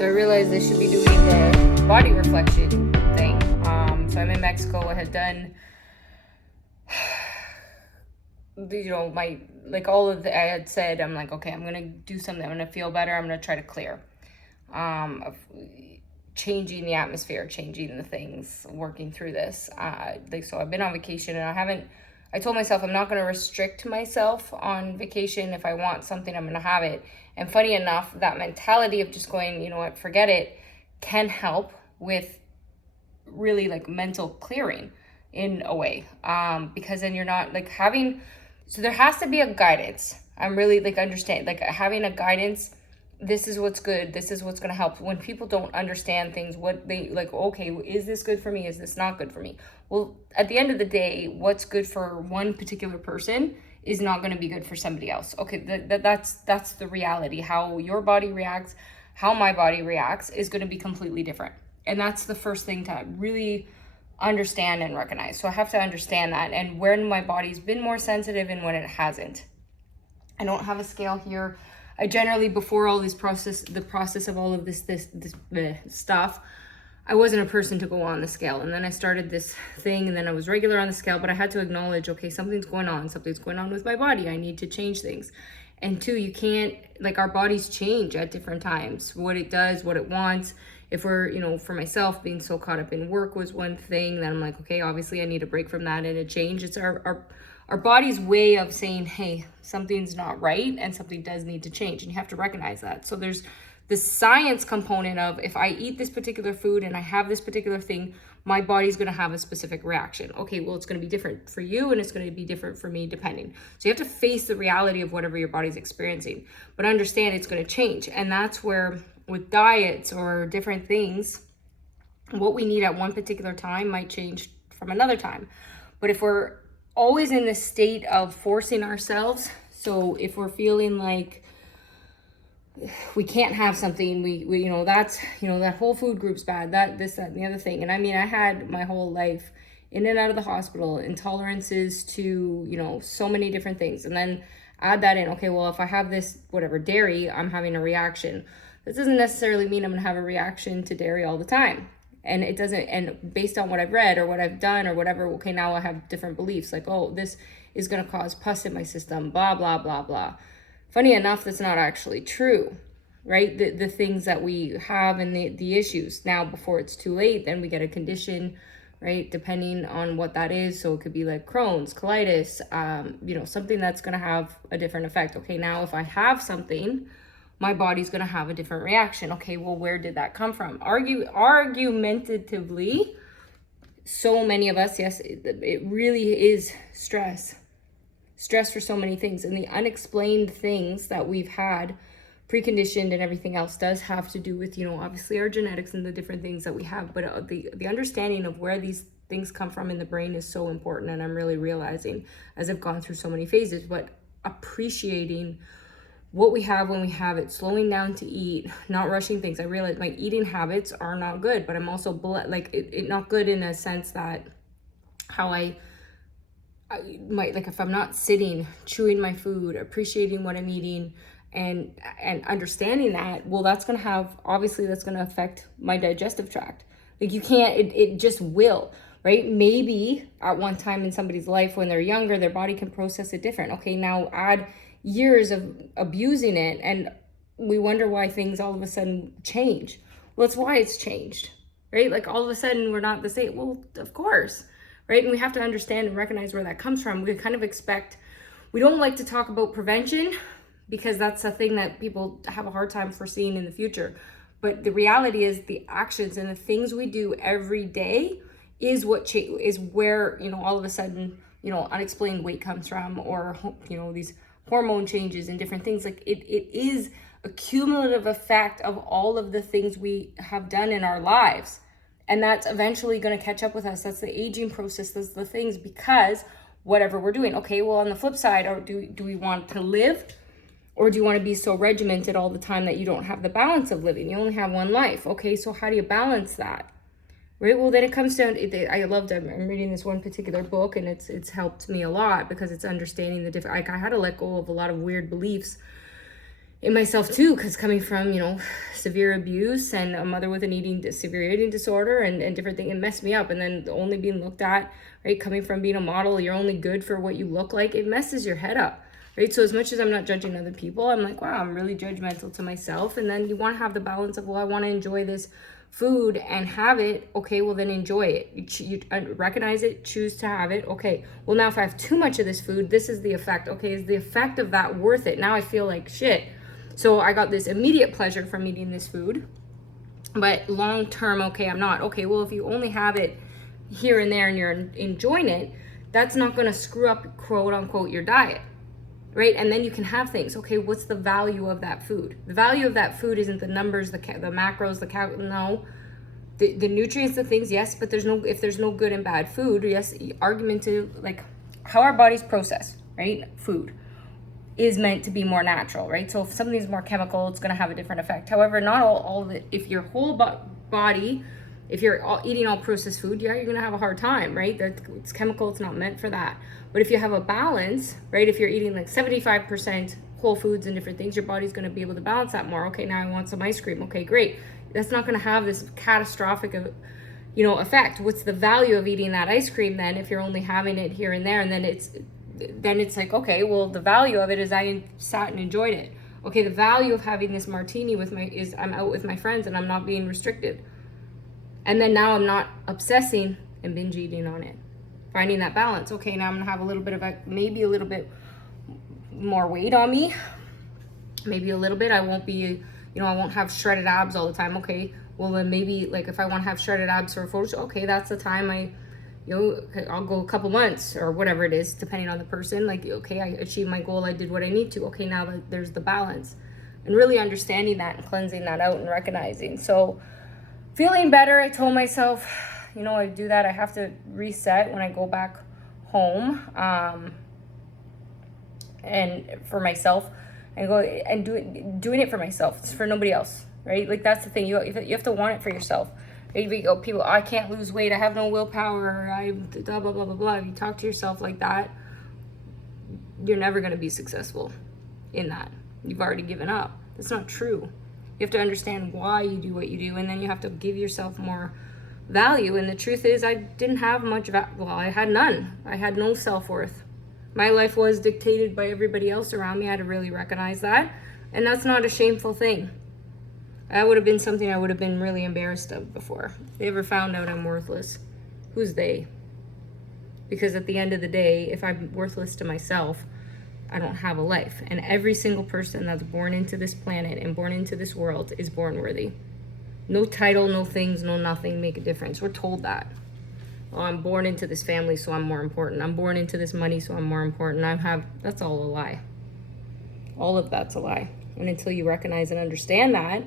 So I realized I should be doing the body reflection thing. So I'm in Mexico. I had done, my, like all of the, I had said, I'm like, okay, I'm going to do something. I'm going to feel better. I'm going to try to clear. Of changing the atmosphere, changing the things, working through this. So I've been on vacation and I told myself I'm not going to restrict myself on vacation. If I want something, I'm going to have it. And funny enough, that mentality of just going, you know what, forget it, can help with really like mental clearing in a way. Because then you're not like so there has to be a guidance. I'm really like understand, like having a guidance. This is what's good. This is what's going to help. When people don't understand things, what they like, okay, is this good for me? Is this not good for me? Well, at the end of the day, what's good for one particular person is not going to be good for somebody else. Okay, that's the reality. How your body reacts, how my body reacts is going to be completely different. And that's the first thing to really understand and recognize. So I have to understand that, and when my body's been more sensitive and when it hasn't. I don't have a scale here. I generally, before all this process, the process of all of this stuff, I wasn't a person to go on the scale. And then I started this thing, and then I was regular on the scale, but I had to acknowledge, okay, something's going on with my body. I need to change things. And two, you can't, like, our bodies change at different times, what it does, what it wants. If we're, for myself, being so caught up in work was one thing, then I'm like, okay, obviously I need a break from that and a change. It's our body's way of saying, hey, something's not right and something does need to change, and you have to recognize that. So there's the science component of, if I eat this particular food and I have this particular thing, my body's going to have a specific reaction. Okay, well, it's going to be different for you and it's going to be different for me depending. So you have to face the reality of whatever your body's experiencing, but understand it's going to change. And that's where with diets or different things, what we need at one particular time might change from another time. But if we're always in this state of forcing ourselves, so if we're feeling like we can't have something, we that's, that whole food group's bad, that, this, that, and the other thing. And I mean, I had my whole life in and out of the hospital, intolerances to, so many different things. And then add that in, okay, well, if I have this, whatever, dairy, I'm having a reaction. This doesn't necessarily mean I'm gonna have a reaction to dairy all the time. And it doesn't, and based on what I've read or what I've done or whatever, okay, now I have different beliefs, like, oh, this is going to cause pus in my system, blah, blah, blah, blah. Funny enough, that's not actually true, right? The things that we have and the issues. Now, before it's too late, then we get a condition, right? Depending on what that is. So it could be like Crohn's, colitis, something that's going to have a different effect. Okay, now if I have something, my body's going to have a different reaction. Okay, well, where did that come from? Argumentatively, so many of us, yes, it really is stress for so many things. And the unexplained things that we've had, preconditioned and everything else, does have to do with, obviously our genetics and the different things that we have. But the understanding of where these things come from in the brain is so important. And I'm really realizing, as I've gone through so many phases, but appreciating what we have when we have it, slowing down to eat, not rushing things. I realize my eating habits are not good, but I'm also it not good in a sense that how I might, like, if I'm not sitting, chewing my food, appreciating what I'm eating, and understanding that, well, that's going to affect my digestive tract. Like, you can't, it just will, right? Maybe at one time in somebody's life when they're younger, their body can process it different. Okay, now add years of abusing it and we wonder why things all of a sudden change. Well, it's why it's changed, right? Like, all of a sudden we're not the same. Well, of course, right? And we have to understand and recognize where that comes from. We kind of we don't like to talk about prevention because that's a thing that people have a hard time foreseeing in the future. But the reality is the actions and the things we do every day is what is where, all of a sudden, unexplained weight comes from, or, these hormone changes and different things. Like, it is a cumulative effect of all of the things we have done in our lives. And that's eventually going to catch up with us. That's the aging process. That's the things, because whatever we're doing. Okay, well, on the flip side, or do we want to live, or do you want to be so regimented all the time that you don't have the balance of living? You only have one life. Okay, so how do you balance that? Right, well, then it comes down, I'm reading this one particular book, and it's helped me a lot because it's understanding the different, like, I had to let go of a lot of weird beliefs in myself too, because coming from, severe abuse and a mother with severe eating disorder and different things, it messed me up. And then only being looked at, right, coming from being a model, you're only good for what you look like, it messes your head up, right? So as much as I'm not judging other people, I'm like, wow, I'm really judgmental to myself. And then you want to have the balance of, well, I want to enjoy this food and have it. Okay, well then enjoy it. You recognize it, choose to have it. Okay, well now if I have too much of this food, this is the effect. Okay, is the effect of that worth it? Now I feel like shit. So I got this immediate pleasure from eating this food, but long term, okay, I'm not. Okay, well, if you only have it here and there and you're enjoying it, that's not going to screw up, quote unquote, your diet, right? And then you can have things. Okay, what's the value of that food? The value of that food isn't the numbers, the macros, no. The nutrients, the things, yes, but if there's no good and bad food, yes, argument to like how our bodies process, right? Food is meant to be more natural, right? So if something's more chemical, it's going to have a different effect. However, not all of it. If your whole body, if you're eating all processed food, yeah, you're going to have a hard time, right? It's chemical, it's not meant for that. But if you have a balance, right? If you're eating like 75% whole foods and different things, your body's going to be able to balance that more. Okay, now I want some ice cream. Okay, great. That's not going to have this catastrophic effect. What's the value of eating that ice cream then if you're only having it here and there? And then it's like, okay, well, the value of it is I sat and enjoyed it. Okay, the value of having this martini is I'm out with my friends and I'm not being restricted. And then now I'm not obsessing and binge eating on it. Finding that balance. Okay, now I'm gonna have maybe a little bit more weight on me. Maybe a little bit. I won't be, I won't have shredded abs all the time. Okay, well then maybe like if I want to have shredded abs for a photo shoot, okay, that's the time I'll go a couple months or whatever it is, depending on the person. Like, okay, I achieved my goal. I did what I need to. Okay, now there's the balance. And really understanding that and cleansing that out and recognizing. So feeling better, I told myself, I do that. I have to reset when I go back home. And for myself, and go and doing it for myself. It's for nobody else, right? Like that's the thing. You have to want it for yourself. Maybe people, I can't lose weight. I have no willpower. I blah, blah, blah, blah, blah. If you talk to yourself like that, you're never going to be successful in that. You've already given up. That's not true. You have to understand why you do what you do, and then you have to give yourself more value. And the truth is, I didn't have much I had none. I had no self-worth. My life was dictated by everybody else around me. I had to really recognize that. And that's not a shameful thing. That would have been something I would have been really embarrassed of before. If they ever found out I'm worthless, who's they? Because at the end of the day, if I'm worthless to myself, I don't have a life. And every single person that's born into this planet and born into this world is born worthy. No title, no things, no nothing make a difference. We're told that. Oh, I'm born into this family, so I'm more important. I'm born into this money, so I'm more important. That's all a lie. All of that's a lie. And until you recognize and understand that,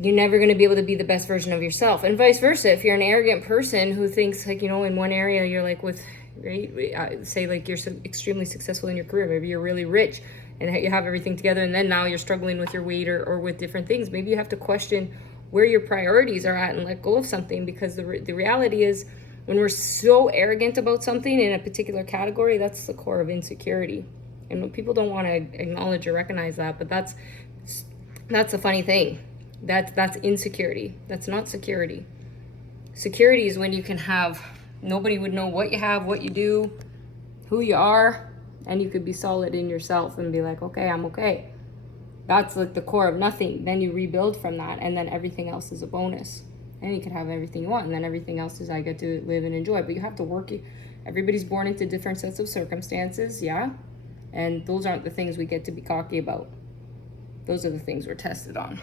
you're never going to be able to be the best version of yourself. And vice versa. If you're an arrogant person who thinks like, in one area you're like say like you're so extremely successful in your career, maybe you're really rich and you have everything together, and then now you're struggling with your weight or with different things. Maybe you have to question where your priorities are at and let go of something, because the reality is when we're so arrogant about something in a particular category, that's the core of insecurity. And people don't want to acknowledge or recognize that, but that's a funny thing. That's insecurity. That's not security. Security is when you can have, nobody would know what you have, what you do, who you are, and you could be solid in yourself and be like, okay, I'm okay. That's like the core of nothing. Then you rebuild from that, and then everything else is a bonus. And you can have everything you want, and then everything else is I get to live and enjoy. But you have to work. Everybody's born into different sets of circumstances, yeah? And those aren't the things we get to be cocky about. Those are the things we're tested on.